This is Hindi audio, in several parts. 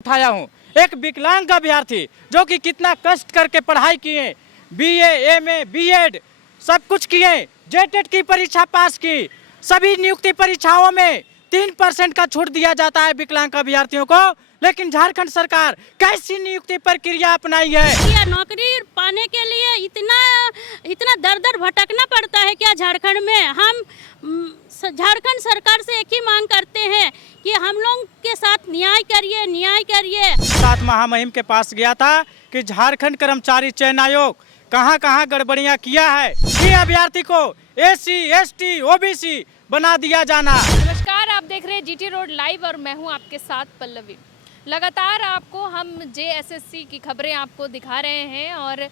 उठाया हूँ। एक विकलांग अभ्यर्थी जो कि कितना कष्ट करके पढ़ाई किए, बीए, एमए, बीएड सब कुछ किए, जेटेट की परीक्षा पास की, सभी नियुक्ति परीक्षाओं में 3% का छूट दिया जाता है विकलांग अभ्यर्थियों को, लेकिन झारखंड सरकार कैसी नियुक्ति प्रक्रिया अपनाई है? नौकरी पाने के लिए इतना दर दर भटकना पड़ता है क्या झारखंड में? हम झारखंड सरकार से एक ही मांग करते हैं कि हम लोग के साथ न्याय करिए, न्याय करिए। साथ महामहिम के पास गया था कि झारखंड कर्मचारी चयन आयोग कहां गड़बड़ियां किया है, कि अभ्यर्थी को एससी, एसटी, ओबीसी बना दिया जाना। नमस्कार, आप देख रहे हैं जीटी रोड लाइव और मैं हूं आपके साथ पल्लवी। लगातार आपको हम जेएसएससी की खबरें आपको दिखा रहे हैं और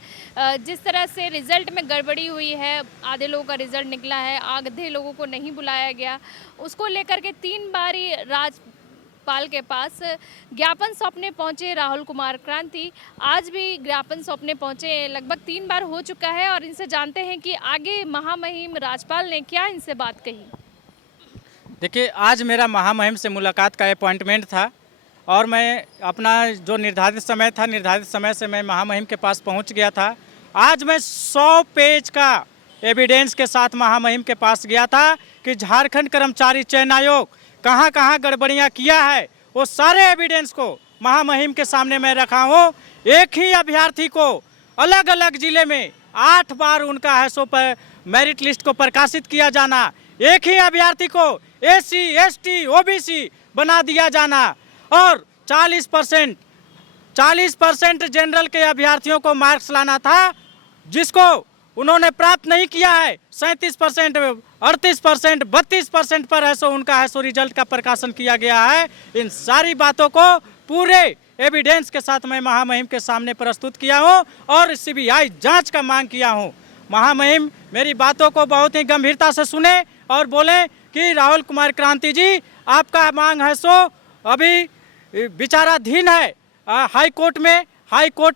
जिस तरह से रिज़ल्ट में गड़बड़ी हुई है, आधे लोगों का रिज़ल्ट निकला है, आधे लोगों को नहीं बुलाया गया, उसको लेकर के 3 बारी राज्यपाल के पास ज्ञापन सौंपने पहुंचे राहुल कुमार क्रांति। आज भी ज्ञापन सौंपने पहुंचे, लगभग 3 बार हो चुका है और इनसे जानते हैं कि आगे महामहिम राज्यपाल ने क्या इनसे बात कही। देखिए, आज मेरा महामहिम से मुलाकात का अपॉइंटमेंट था और मैं अपना जो निर्धारित समय से मैं महामहिम के पास पहुंच गया था। आज मैं 100 पेज का एविडेंस के साथ महामहिम के पास गया था कि झारखंड कर्मचारी चयन आयोग कहां गड़बड़ियां किया है, वो सारे एविडेंस को महामहिम के सामने मैं रखा हूं। एक ही अभ्यर्थी को अलग अलग जिले में 8 बार उनका है सो पर मेरिट लिस्ट को प्रकाशित किया जाना, एक ही अभ्यर्थी को एससी, एसटी, ओबीसी बना दिया जाना और 40% जनरल के अभ्यर्थियों को मार्क्स लाना था, जिसको उन्होंने प्राप्त नहीं किया है। 37%, 38%, 32% पर है सो उनका है सो रिजल्ट का प्रकाशन किया गया है। इन सारी बातों को पूरे एविडेंस के साथ मैं महामहिम के सामने प्रस्तुत किया हूँ और सीबीआई जांच का मांग किया हूँ। महामहिम मेरी बातों को बहुत ही गंभीरता से सुने और बोले कि राहुल कुमार क्रांति जी, आपका मांग है सो अभी विचाराधीन है हाई कोर्ट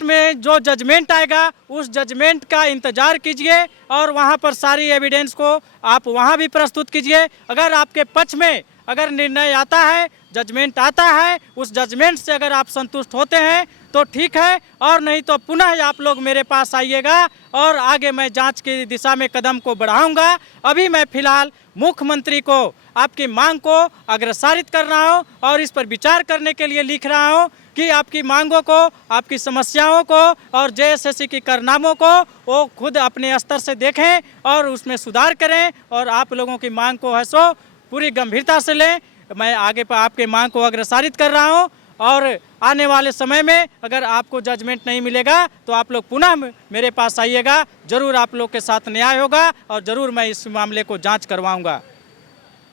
में जो जजमेंट आएगा उस जजमेंट का इंतजार कीजिए और वहां पर सारी एविडेंस को आप वहां भी प्रस्तुत कीजिए। अगर आपके पक्ष में अगर निर्णय आता है, जजमेंट आता है, उस जजमेंट से अगर आप संतुष्ट होते हैं तो ठीक है, और नहीं तो पुनः आप लोग मेरे पास आइएगा और आगे मैं जांच की दिशा में कदम को बढ़ाऊंगा। अभी मैं फिलहाल मुख्यमंत्री को आपकी मांग को अग्रसारित कर रहा हूं और इस पर विचार करने के लिए लिख रहा हूं कि आपकी मांगों को, आपकी समस्याओं को और जेएसएससी की कारनामों को वो खुद अपने स्तर से देखें और उसमें सुधार करें और आप लोगों की मांग को है सो पूरी गंभीरता से लें। मैं आगे पर आपके मांग को अग्रसारित कर रहा हूं और आने वाले समय में अगर आपको जजमेंट नहीं मिलेगा तो आप लोग पुनः मेरे पास आइएगा, जरूर आप लोग के साथ न्याय होगा और ज़रूर मैं इस मामले को जांच करवाऊंगा।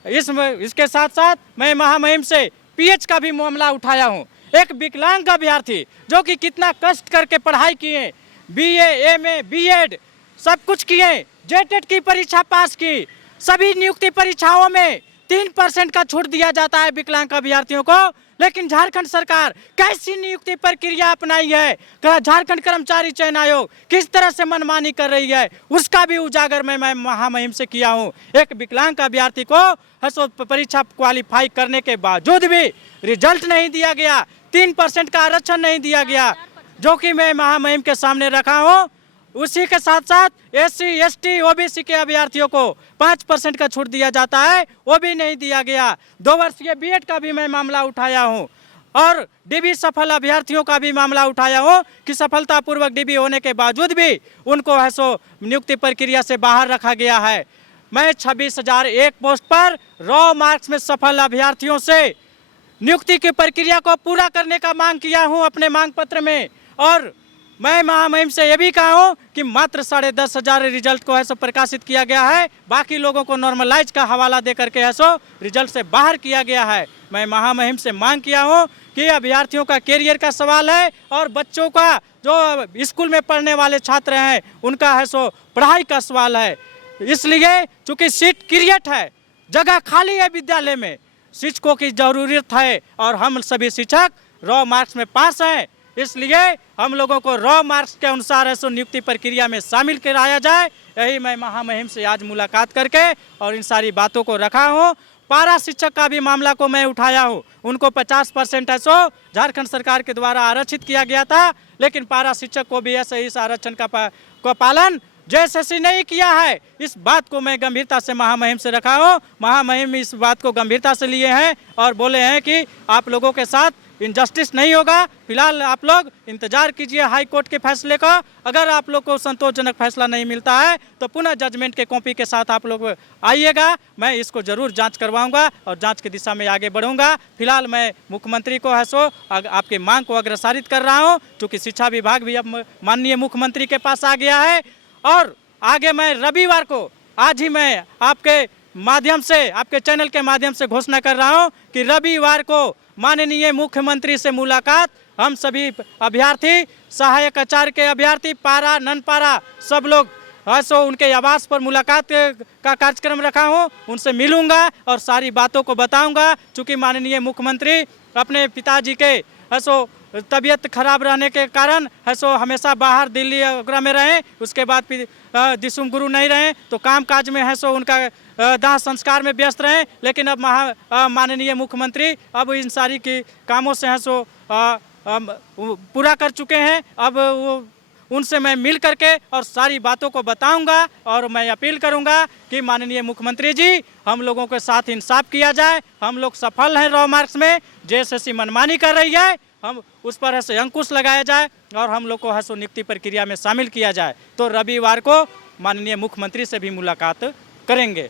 इसके साथ साथ मैं महामहिम से पीएच का भी मामला उठाया हूं। एक विकलांग अभ्यर्थी जो कि कितना कष्ट करके पढ़ाई किए, बीए, एमए, बीएड सब कुछ किए, जेटेट की परीक्षा पास की, सभी नियुक्ति परीक्षाओं में 3% का छूट दिया जाता है विकलांग अभ्यर्थियों को, लेकिन झारखंड सरकार कैसी नियुक्ति प्रक्रिया अपनाई है, झारखंड कर्मचारी चयन आयोग किस तरह से मनमानी कर रही है, उसका भी उजागर मैं महामहिम से किया हूं। एक विकलांग अभ्यर्थी को परीक्षा क्वालिफाई करने के बावजूद भी रिजल्ट नहीं दिया गया, 3% का आरक्षण नहीं दिया गया, जो कि मैं महामहिम के सामने रखा हूँ। उसी के साथ साथ एससी, एसटी, ओबीसी के अभ्यर्थियों को 5% का छूट दिया जाता है, वो भी नहीं दिया गया। 2 वर्षीय बीएड का भी मैं मामला उठाया हूँ और डीबी सफल अभ्यर्थियों का भी मामला उठाया हूँ कि सफलतापूर्वक डीबी होने के बावजूद भी उनको है सो नियुक्ति प्रक्रिया से बाहर रखा गया है। मैं 26,001 पोस्ट पर रॉ मार्क्स में सफल अभ्यर्थियों से नियुक्ति की प्रक्रिया को पूरा करने का मांग किया हूं अपने मांग पत्र में और मैं महामहिम से ये भी कहा हूं कि मात्र 10,500 रिजल्ट को है सो प्रकाशित किया गया है, बाकी लोगों को नॉर्मलाइज का हवाला दे करके है सो रिजल्ट से बाहर किया गया है। मैं महामहिम से मांग किया हूं कि अभ्यर्थियों का कैरियर का सवाल है और बच्चों का जो स्कूल में पढ़ने वाले छात्र हैं उनका है सो पढ़ाई का सवाल है। इसलिए चूँकि सीट क्रिएट है, जगह खाली है विद्यालय में, शिक्षकों की जरूरत है और हम सभी शिक्षक रॉ मार्क्स में पास हैं, इसलिए हम लोगों को रॉ मार्क्स के अनुसार है सो नियुक्ति प्रक्रिया में शामिल कराया जाए। यही मैं महामहिम से आज मुलाकात करके और इन सारी बातों को रखा हूँ। पारा शिक्षक का भी मामला को मैं उठाया हूँ। उनको 50% है सो झारखंड सरकार के द्वारा आरक्षित किया गया था, लेकिन पारा शिक्षक को भी ऐसे इस आरक्षण का पालन जेएसएससी नहीं किया है। इस बात को मैं गंभीरता से महामहिम से रखा हूँ। महामहिम इस बात को गंभीरता से लिए हैं और बोले हैं कि आप लोगों के साथ इनजस्टिस नहीं होगा। फिलहाल आप लोग इंतजार कीजिए हाई कोर्ट के फैसले का। अगर आप लोग को संतोषजनक फैसला नहीं मिलता है तो पुनः जजमेंट के कॉपी के साथ आप लोग आइएगा। मैं इसको जरूर जांच करवाऊंगा और जांच की दिशा में आगे बढ़ूंगा। फिलहाल मैं मुख्यमंत्री को है सो आपके मांग को अग्रसारित कर रहा हूं, क्योंकि शिक्षा विभाग भी अब माननीय मुख्यमंत्री के पास आ गया है। और आगे मैं रविवार को, आज ही मैं आपके माध्यम से, आपके चैनल के माध्यम से घोषणा कर रहा हूं कि रविवार को माननीय मुख्यमंत्री से मुलाकात हम सभी अभ्यर्थी, सहायक आचार्य के अभ्यर्थी, पारा नन पारा सब लोग सो उनके आवास पर मुलाकात का कार्यक्रम रखा हूँ। उनसे मिलूंगा और सारी बातों को बताऊंगा। चूँकि माननीय मुख्यमंत्री अपने पिताजी के सो तबीयत खराब रहने के कारण है सो हमेशा बाहर दिल्ली वगैरह में रहे, उसके बाद फिर दिसुम गुरु नहीं रहे तो काम काज में है सो उनका दाह संस्कार में व्यस्त रहे। लेकिन अब माननीय मुख्यमंत्री अब इन सारी की कामों से है सो पूरा कर चुके हैं। अब वो उनसे मैं मिल करके और सारी बातों को बताऊंगा और मैं अपील करूंगा कि माननीय मुख्यमंत्री जी, हम लोगों के साथ इंसाफ किया जाए। हम लोग सफल हैं रॉ मार्क्स में, जेएसएससी मनमानी कर रही है, हम उस पर है अंकुश लगाया जाए और हम लोग को है सो नियुक्ति प्रक्रिया में शामिल किया जाए। तो रविवार को माननीय मुख्यमंत्री से भी मुलाकात करेंगे।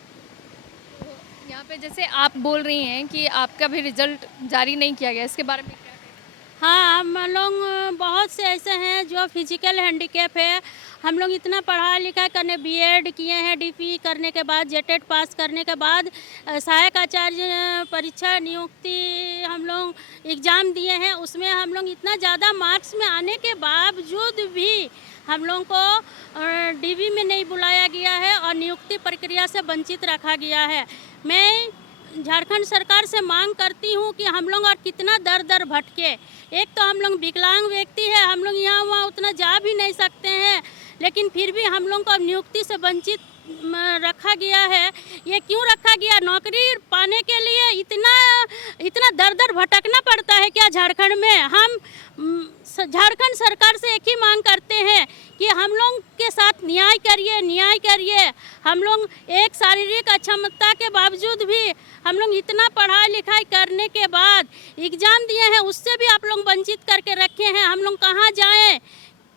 यहाँ पे जैसे आप बोल रही हैं कि आपका भी रिजल्ट जारी नहीं किया गया, इसके बारे में क्या? हाँ, हम लोग बहुत से ऐसे हैं जो फिजिकल हैंडीकैप है। हम लोग इतना पढ़ा लिखा करने, बीएड किए हैं, डीपी करने के बाद, जेटेट पास करने के बाद सहायक आचार्य परीक्षा नियुक्ति हम लोग एग्ज़ाम दिए हैं। उसमें हम लोग इतना ज़्यादा मार्क्स में आने के बावजूद भी हम लोगों को डीबी में नहीं बुलाया गया है और नियुक्ति प्रक्रिया से वंचित रखा गया है। मैं झारखंड सरकार से मांग करती हूँ कि हम लोग और कितना दर दर भटके। एक तो हम लोग विकलांग व्यक्ति है, हम लोग यहाँ वहाँ उतना जा भी नहीं सकते हैं, लेकिन फिर भी हम लोग को नियुक्ति से वंचित रखा गया है। ये क्यों रखा गया? नौकरी पाने के लिए इतना दर दर भटकना पड़ता है क्या झारखंड में? हम झारखंड सरकार से एक ही मांग करते हैं कि हम लोग के साथ न्याय करिए, न्याय करिए। हम लोग एक शारीरिक अक्षमता के बावजूद भी हम लोग इतना पढ़ाई लिखाई करने के बाद एग्ज़ाम दिए हैं, उससे भी आप लोग वंचित करके रखे हैं। हम लोग कहाँ जाएं?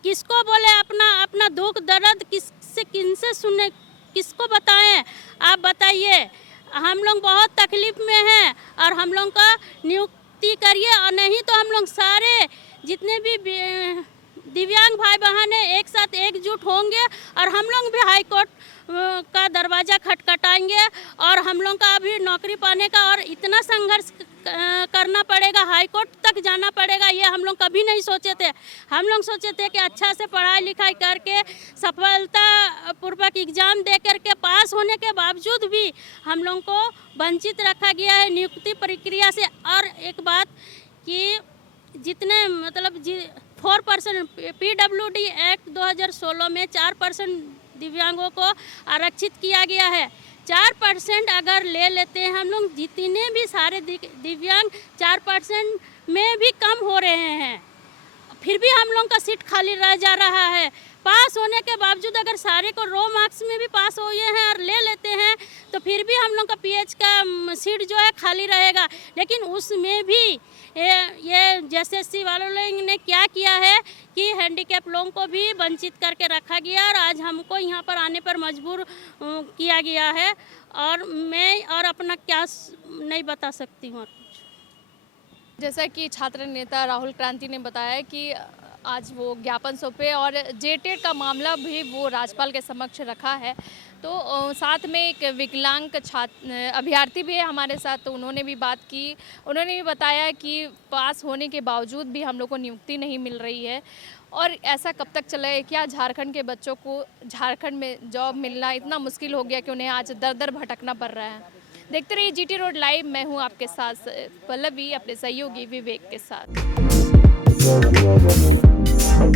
किसको बोले अपना दुख दर्द, किनसे सुने, किसको बताएं? आप बताइए। हम लोग बहुत तकलीफ में हैं और हम लोग का नियुक्ति करिए, और नहीं तो हम लोग सारे जितने भी दिव्यांग भाई बहन हैं एक साथ एकजुट होंगे और हम लोग भी हाई कोर्ट का दरवाज़ा खटखटाएंगे। और हम लोग का अभी नौकरी पाने का और इतना संघर्ष करना पड़ेगा, हाई कोर्ट तक जाना पड़ेगा, ये हम लोग कभी नहीं सोचे थे। हम लोग सोचे थे कि अच्छा से पढ़ाई लिखाई करके सफलतापूर्वक एग्ज़ाम दे करके पास होने के बावजूद भी हम लोग को वंचित रखा गया है नियुक्ति प्रक्रिया से। और एक बात कि जितने मतलब 4% PWD एक्ट 2016 में 4% दिव्यांगों को आरक्षित किया गया है। 4% अगर ले लेते हैं हम लोग, जितने भी सारे दिव्यांग 4% में भी कम हो रहे हैं, फिर भी हम लोग का सीट खाली रह जा रहा है। पास होने के बावजूद अगर सारे को रो मार्क्स में भी पास हुए हैं और ले लेते हैं तो फिर भी हम लोग का पीएच का सीट जो है खाली रहेगा। लेकिन उसमें भी ये जेएसएससी वालों ने क्या किया है कि हैंडीकैप लोगों को भी वंचित करके रखा गया और आज हमको यहाँ पर आने पर मजबूर किया गया है। और मैं और अपना क्या नहीं बता सकती हूँ। जैसा कि छात्र नेता राहुल क्रांति ने बताया कि आज वो ज्ञापन सौंपे और जेटेट का मामला भी वो राज्यपाल के समक्ष रखा है। तो साथ में एक विकलांग छात्र अभ्यर्थी भी है हमारे साथ, तो उन्होंने भी बात की। उन्होंने भी बताया कि पास होने के बावजूद भी हम लोग को नियुक्ति नहीं मिल रही है और ऐसा कब तक चले। क्या झारखंड के बच्चों को झारखंड में जॉब मिलना इतना मुश्किल हो गया कि उन्हें आज दर दर भटकना पड़ रहा है। देखते रहिए GT रोड लाइव। मैं हूँ आपके साथ पल्लवी, अपने सहयोगी विवेक के साथ।